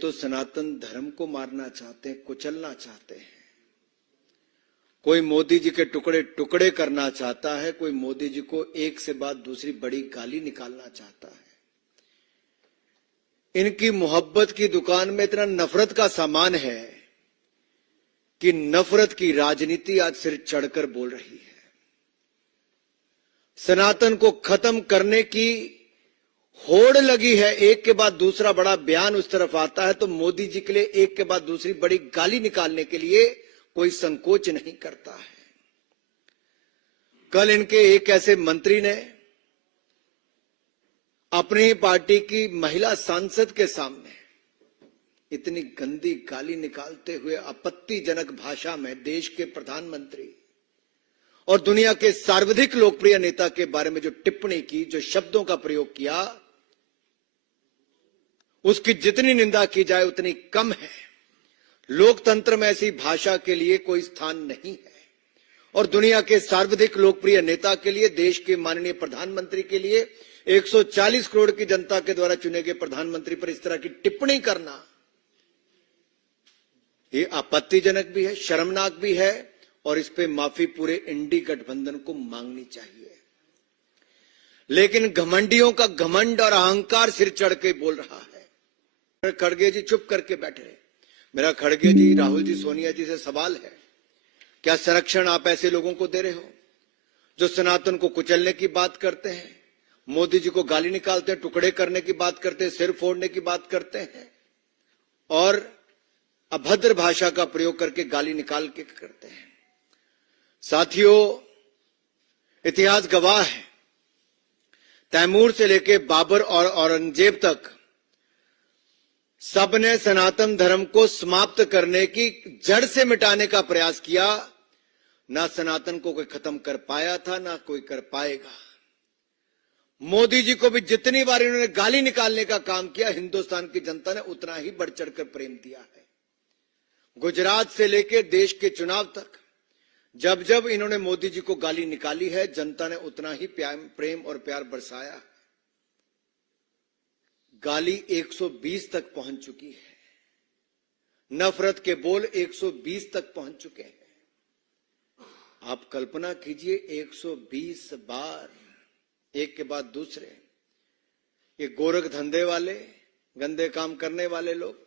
तो सनातन धर्म को मारना चाहते हैं, कुचलना चाहते हैं। कोई मोदी जी के टुकड़े टुकड़े करना चाहता है, कोई मोदी जी को एक से बाद दूसरी बड़ी गाली निकालना चाहता है। इनकी मोहब्बत की दुकान में इतना नफरत का सामान है कि नफरत की राजनीति आज सिर चढ़कर बोल रही है। सनातन को खत्म करने की होड़ लगी है, एक के बाद दूसरा बड़ा बयान उस तरफ आता है तो मोदी जी के लिए एक के बाद दूसरी बड़ी गाली निकालने के लिए कोई संकोच नहीं करता है। कल इनके एक ऐसे मंत्री ने अपनी पार्टी की महिला सांसद के सामने इतनी गंदी गाली निकालते हुए आपत्तिजनक भाषा में देश के प्रधानमंत्री और दुनिया के सर्वाधिक लोकप्रिय नेता के बारे में जो टिप्पणी की, जो शब्दों का प्रयोग किया, उसकी जितनी निंदा की जाए उतनी कम है। लोकतंत्र में ऐसी भाषा के लिए कोई स्थान नहीं है और दुनिया के सर्वाधिक लोकप्रिय नेता के लिए, देश के माननीय प्रधानमंत्री के लिए, 140 करोड़ की जनता के द्वारा चुने गए प्रधानमंत्री पर इस तरह की टिप्पणी करना ये आपत्तिजनक भी है, शर्मनाक भी है और इस पे माफी पूरे इंडी गठबंधन को मांगनी चाहिए। लेकिन घमंडियों का घमंड और अहंकार सिर चढ़ के बोल रहा है। खड़गे जी चुप करके बैठे रहे। मेरा खड़गे जी, राहुल जी, सोनिया जी से सवाल है, क्या संरक्षण आप ऐसे लोगों को दे रहे हो जो सनातन को कुचलने की बात करते हैं, मोदी जी को गाली निकालते हैं, टुकड़े करने की बात करते हैं, सिर फोड़ने की बात करते हैं और अभद्र भाषा का प्रयोग करके गाली निकाल के करते हैं। साथियों, इतिहास गवाह है, तैमूर से लेकर बाबर और औरंगजेब तक सबने सनातन धर्म को समाप्त करने की, जड़ से मिटाने का प्रयास किया। ना सनातन को कोई खत्म कर पाया था, ना कोई कर पाएगा। मोदी जी को भी जितनी बार इन्होंने गाली निकालने का काम किया, हिंदुस्तान की जनता ने उतना ही बढ़ चढ़कर प्रेम दिया है। गुजरात से लेकर देश के चुनाव तक जब जब इन्होंने मोदी जी को गाली निकाली है, जनता ने उतना ही प्रेम और प्यार बरसाया है। गाली 120 तक पहुंच चुकी है, नफरत के बोल 120 तक पहुंच चुके हैं। आप कल्पना कीजिए, 120 बार एक के बाद दूसरे ये गोरख धंधे वाले, गंदे काम करने वाले लोग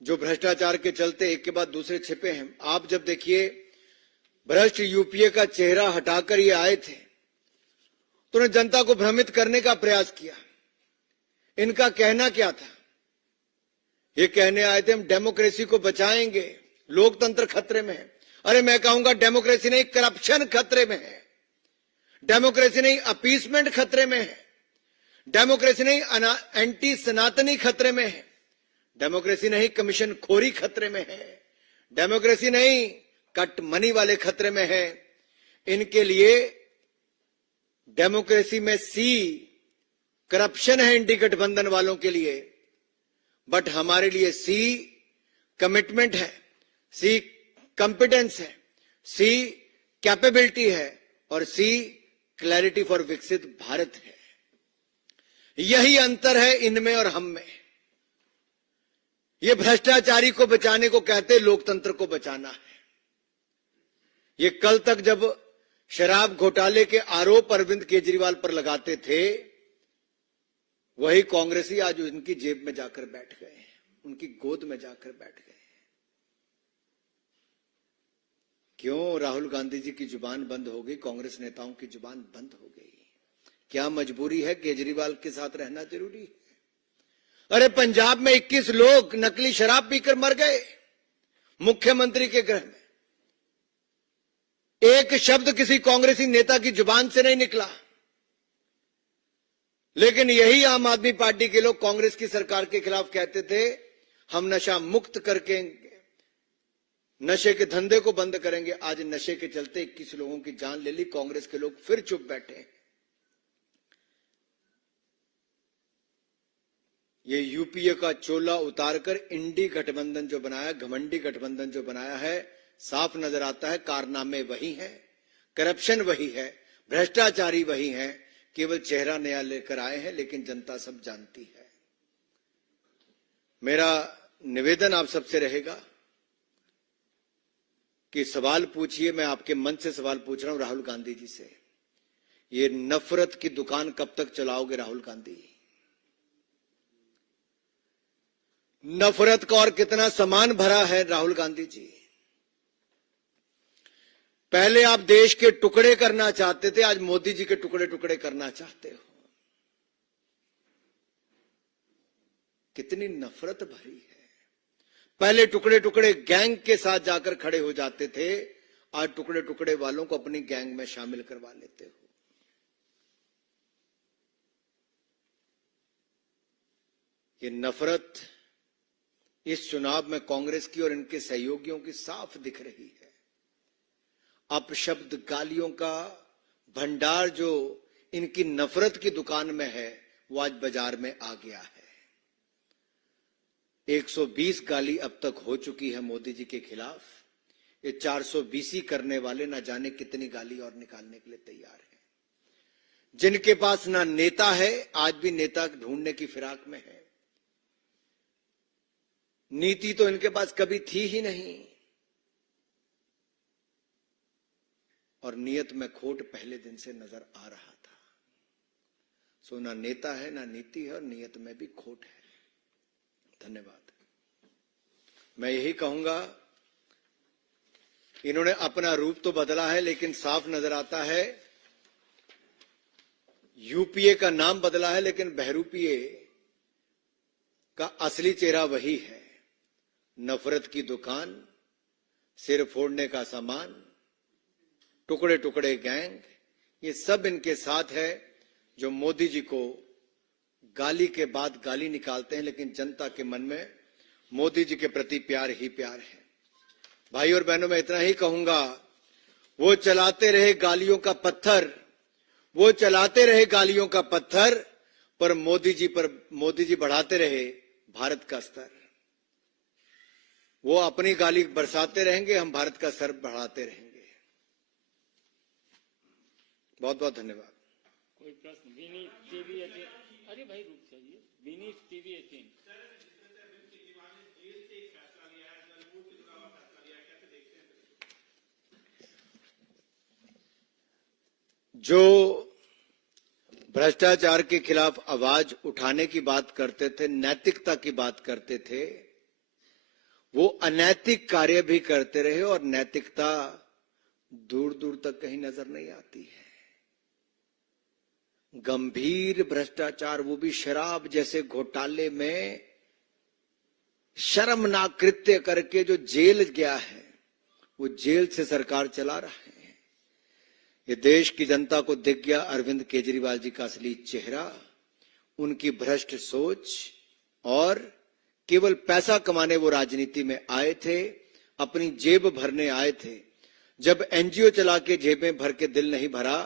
जो भ्रष्टाचार के चलते एक के बाद दूसरे छिपे हैं। आप जब देखिए, भ्रष्ट यूपीए का चेहरा हटाकर ये आए थे तो उन्होंने जनता को भ्रमित करने का प्रयास किया। इनका कहना क्या था? ये कहने आए थे हम डेमोक्रेसी को बचाएंगे, लोकतंत्र खतरे में है। अरे मैं कहूंगा डेमोक्रेसी नहीं, करप्शन खतरे में है। डेमोक्रेसी नहीं, अपीसमेंट खतरे में है। डेमोक्रेसी नहीं, एंटी सनातनी खतरे में है। डेमोक्रेसी नहीं, कमीशन खोरी खतरे में है। डेमोक्रेसी नहीं, कट मनी वाले खतरे में है। इनके लिए डेमोक्रेसी में सी करप्शन है, इंडी गठबंधन वालों के लिए, बट हमारे लिए सी कमिटमेंट है, सी कॉम्पिटेंस है, सी कैपेबिलिटी है और सी क्लैरिटी फॉर विकसित भारत है। यही अंतर है इनमें और हम में। ये भ्रष्टाचारी को बचाने को कहते, लोकतंत्र को बचाना है। ये कल तक जब शराब घोटाले के आरोप अरविंद केजरीवाल पर लगाते थे, वही कांग्रेसी आज उनकी जेब में जाकर बैठ गए, उनकी गोद में जाकर बैठ गए। क्यों राहुल गांधी जी की जुबान बंद हो गई, कांग्रेस नेताओं की जुबान बंद हो गई? क्या मजबूरी है? केजरीवाल के साथ रहना जरूरी है? अरे पंजाब में 21 लोग नकली शराब पीकर मर गए मुख्यमंत्री के घर में। एक शब्द किसी कांग्रेसी नेता की जुबान से नहीं निकला। लेकिन यही आम आदमी पार्टी के लोग कांग्रेस की सरकार के खिलाफ कहते थे, हम नशा मुक्त करके नशे के धंधे को बंद करेंगे। आज नशे के चलते 21 लोगों की जान ले ली, कांग्रेस के लोग फिर चुप बैठे। ये यूपीए का चोला उतारकर इंडी गठबंधन जो बनाया, घमंडी गठबंधन जो बनाया है, साफ नजर आता है कारनामे वही हैं, करप्शन वही है, भ्रष्टाचारी वही हैं। केवल चेहरा नया लेकर आए हैं, लेकिन जनता सब जानती है। मेरा निवेदन आप सबसे रहेगा कि सवाल पूछिए। मैं आपके मन से सवाल पूछ रहा हूं राहुल गांधी जी से, ये नफरत की दुकान कब तक चलाओगे राहुल गांधी? नफरत का और कितना सामान भरा है राहुल गांधी जी? पहले आप देश के टुकड़े करना चाहते थे, आज मोदी जी के टुकड़े टुकड़े करना चाहते हो। कितनी नफरत भरी है। पहले टुकड़े टुकड़े गैंग के साथ जाकर खड़े हो जाते थे, आज टुकड़े टुकड़े वालों को अपनी गैंग में शामिल करवा लेते हो। ये नफरत इस चुनाव में कांग्रेस की और इनके सहयोगियों की साफ दिख रही है। अपशब्द गालियों का भंडार जो इनकी नफरत की दुकान में है, वो आज बाजार में आ गया है। 120 गाली अब तक हो चुकी है मोदी जी के खिलाफ। ये 420 करने वाले ना जाने कितनी गाली और निकालने के लिए तैयार हैं। जिनके पास ना नेता है, आज भी नेता ढूंढने की फिराक में है। नीति तो इनके पास कभी थी ही नहीं, और नियत में खोट पहले दिन से नजर आ रहा था। सो ना नेता है, ना नीति है, और नियत में भी खोट है। धन्यवाद। मैं यही कहूंगा, इन्होंने अपना रूप तो बदला है, लेकिन साफ नजर आता है यूपीए का नाम बदला है, लेकिन बहरूपीए का असली चेहरा वही है। नफरत की दुकान, सिर फोड़ने का सामान, टुकड़े टुकड़े गैंग, ये सब इनके साथ है, जो मोदी जी को गाली के बाद गाली निकालते हैं, लेकिन जनता के मन में मोदी जी के प्रति प्यार ही प्यार है। भाई और बहनों, मैं इतना ही कहूंगा, वो चलाते रहे गालियों का पत्थर, वो चलाते रहे गालियों का पत्थर, पर मोदी जी बढ़ाते रहे भारत का स्तर। वो अपनी गाली बरसाते रहेंगे, हम भारत का स्तर बढ़ाते रहेंगे। बहुत बहुत धन्यवाद। कोई प्रश्न? विनीत टीवी 18। अरे भाई रुक जाइए। विनीत टीवी 18। जो भ्रष्टाचार के खिलाफ आवाज उठाने की बात करते थे, नैतिकता की बात करते थे, वो अनैतिक कार्य भी करते रहे, और नैतिकता दूर दूर तक कहीं नजर नहीं आती है। गंभीर भ्रष्टाचार, वो भी शराब जैसे घोटाले में शर्मनाक कृत्य करके जो जेल गया है, वो जेल से सरकार चला रहा है। ये देश की जनता को दिख गया अरविंद केजरीवाल जी का असली चेहरा, उनकी भ्रष्ट सोच, और केवल पैसा कमाने वो राजनीति में आए थे, अपनी जेब भरने आए थे। जब एनजीओ चला के जेबें भर के दिल नहीं भरा,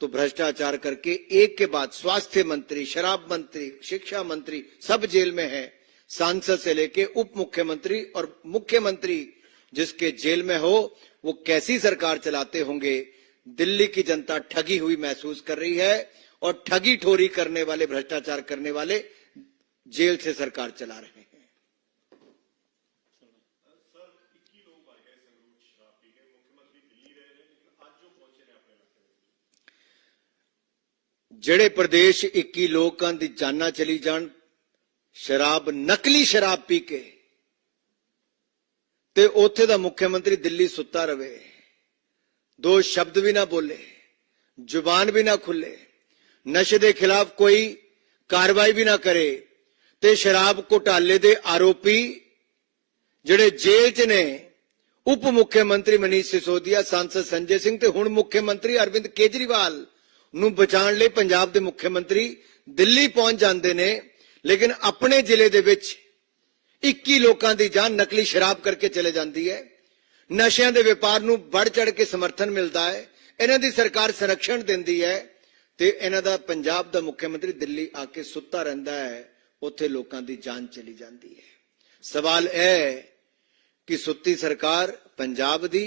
तो भ्रष्टाचार करके एक के बाद स्वास्थ्य मंत्री, शराब मंत्री, शिक्षा मंत्री सब जेल में है। सांसद से लेके उप मुख्यमंत्री और मुख्यमंत्री जिसके जेल में हो, वो कैसी सरकार चलाते होंगे। दिल्ली की जनता ठगी हुई महसूस कर रही है, और ठगी ठोरी करने वाले, भ्रष्टाचार करने वाले जेल से सरकार चला रहे हैं। ਜਿਹੜੇ ਪ੍ਰਦੇਸ਼ 21 ਲੋਕਾਂ ਦੀ ਜਾਨਾਂ ਚਲੀ ਜਾਣ ਸ਼ਰਾਬ, ਨਕਲੀ ਸ਼ਰਾਬ ਪੀ ਕੇ, ਤੇ ਉੱਥੇ ਦਾ ਮੁੱਖ ਮੰਤਰੀ ਦਿੱਲੀ ਸੁੱਤਾ ਰਵੇ, दो शब्द भी ना बोले, जुबान भी ना खुले, नशे के खिलाफ कोई कार्रवाई भी ना करे, ते शराब घोटाले दे आरोपी जिहड़े जेल च ने, उप मुख्यमंत्री मनीष सिसोदिया, सांसद संजय सिंह ते हुण मुख्यमंत्री अरविंद केजरीवाल नूं बचाउण लई पंजाब दे मुख्यमंत्री दिल्ली पहुंच जांदे ने, लेकिन अपने जिले दे विच 21 लोकां दी जान नकली शराब करके चले जांदी है। नशिਆਂ ਦੇ ਵਪਾਰ ਨੂੰ ਵੱਧ ਚੜ ਕੇ ਸਮਰਥਨ ਮਿਲਦਾ ਹੈ। ਇਹਨਾਂ ਦੀ ਸਰਕਾਰ ਸੰਰक्षण ਦਿੰਦੀ ਹੈ, ਤੇ ਇਹਨਾਂ ਦਾ ਪੰਜਾਬ ਦਾ ਮੁੱਖ ਮੰਤਰੀ ਦਿੱਲੀ ਆ ਕੇ ਸੁੱਤਾ ਰਹਿੰਦਾ ਹੈ, ਉੱਥੇ ਲੋਕਾਂ ਦੀ ਜਾਨ ਚਲੀ ਜਾਂਦੀ ਹੈ। ਸਵਾਲ ਇਹ ਹੈ ਕਿ ਸੁੱਤੀ ਸਰਕਾਰ ਪੰਜਾਬ ਦੀ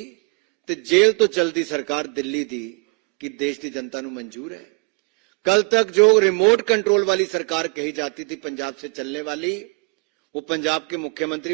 ਤੇ ਜੇਲ੍ਹ ਤੋਂ ਚਲਦੀ ਸਰਕਾਰ ਦਿੱਲੀ ਦੀ, कि देश की जनता ਨੂੰ मंजूर है? कल तक जो रिमोट कंट्रोल वाली सरकार कही जाती थी पंजाब से चलने वाली, वो पंजाब के मुख्यमंत्री